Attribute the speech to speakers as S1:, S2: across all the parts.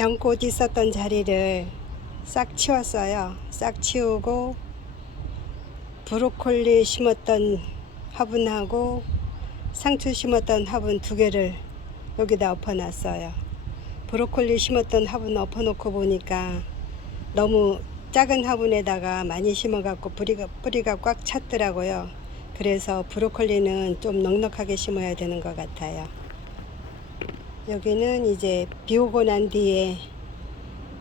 S1: 연꽃 있었던 자리를 싹 치웠어요. 싹 치우고 브로콜리 심었던 화분하고 상추 심었던 화분 두 개를 여기다 엎어놨어요. 브로콜리 심었던 화분 엎어놓고 보니까 너무 작은 화분에다가 많이 심어갖고 뿌리가, 뿌리가 꽉 찼더라고요. 그래서 브로콜리는 좀 넉넉하게 심어야 되는 것 같아요. 여기는 이제 비 오고 난 뒤에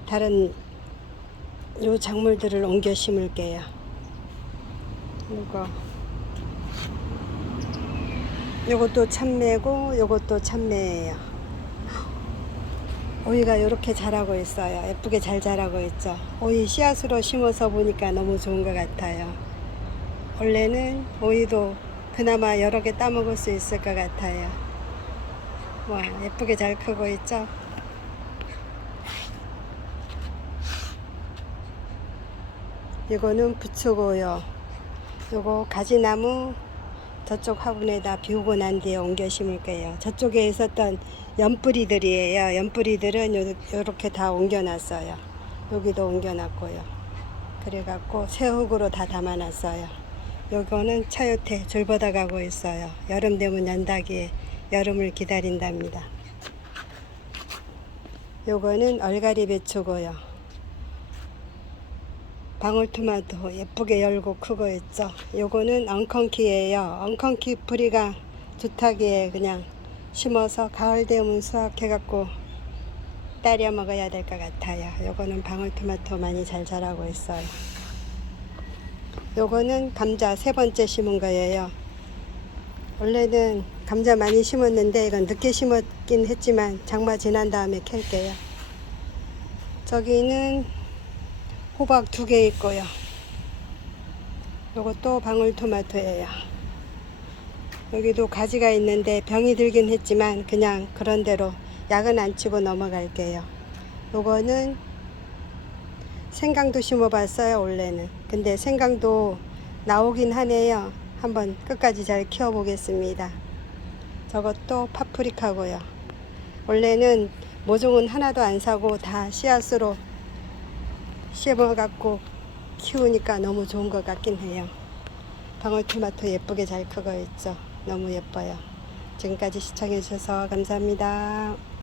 S1: 다른 요 작물들을 옮겨 심을게요. 이거 요것도 참매고 요것도 참매예요. 오이가 이렇게 자라고 있어요. 예쁘게 잘 자라고 있죠. 오이 씨앗으로 심어서 보니까 너무 좋은 것 같아요. 원래는 오이도 그나마 여러 개 따먹을 수 있을 것 같아요. 와, 예쁘게 잘 크고 있죠? 이거는 부추고요. 요거 가지나무 저쪽 화분에다 비우고 난 뒤에 옮겨 심을게요. 저쪽에 있었던 연뿌리들이에요. 연뿌리들은 요, 요렇게 다 옮겨놨어요. 여기도 옮겨놨고요. 그래갖고 새흙으로 다 담아놨어요. 요거는 차요태 졸버다 가고 있어요. 여름 되면 연다기에 여름을 기다린답니다. 요거는 얼갈이 배추고요. 방울토마토 예쁘게 열고 크고 있죠. 요거는 엉컨키예요. 엉컨키 뿌리가 좋다기에 그냥 심어서 가을 되면 수확해갖고 따려 먹어야 될 것 같아요. 요거는 방울토마토 많이 잘 자라고 있어요. 요거는 감자 세 번째 심은 거예요. 원래는 감자 많이 심었는데 이건 늦게 심었긴 했지만 장마 지난 다음에 캘게요. 저기는 호박 두 개 있고요. 요것도 방울토마토예요. 여기도 가지가 있는데 병이 들긴 했지만 그냥 그런 대로 약은 안 치고 넘어갈게요. 요거는 생강도 심어봤어요 원래는. 근데 생강도 나오긴 하네요. 한번 끝까지 잘 키워보겠습니다. 저것도 파프리카고요. 원래는 모종은 하나도 안 사고 다 씨앗으로 심어갖고 키우니까 너무 좋은 것 같긴 해요. 방울토마토 예쁘게 잘 크고 있죠. 너무 예뻐요. 지금까지 시청해주셔서 감사합니다.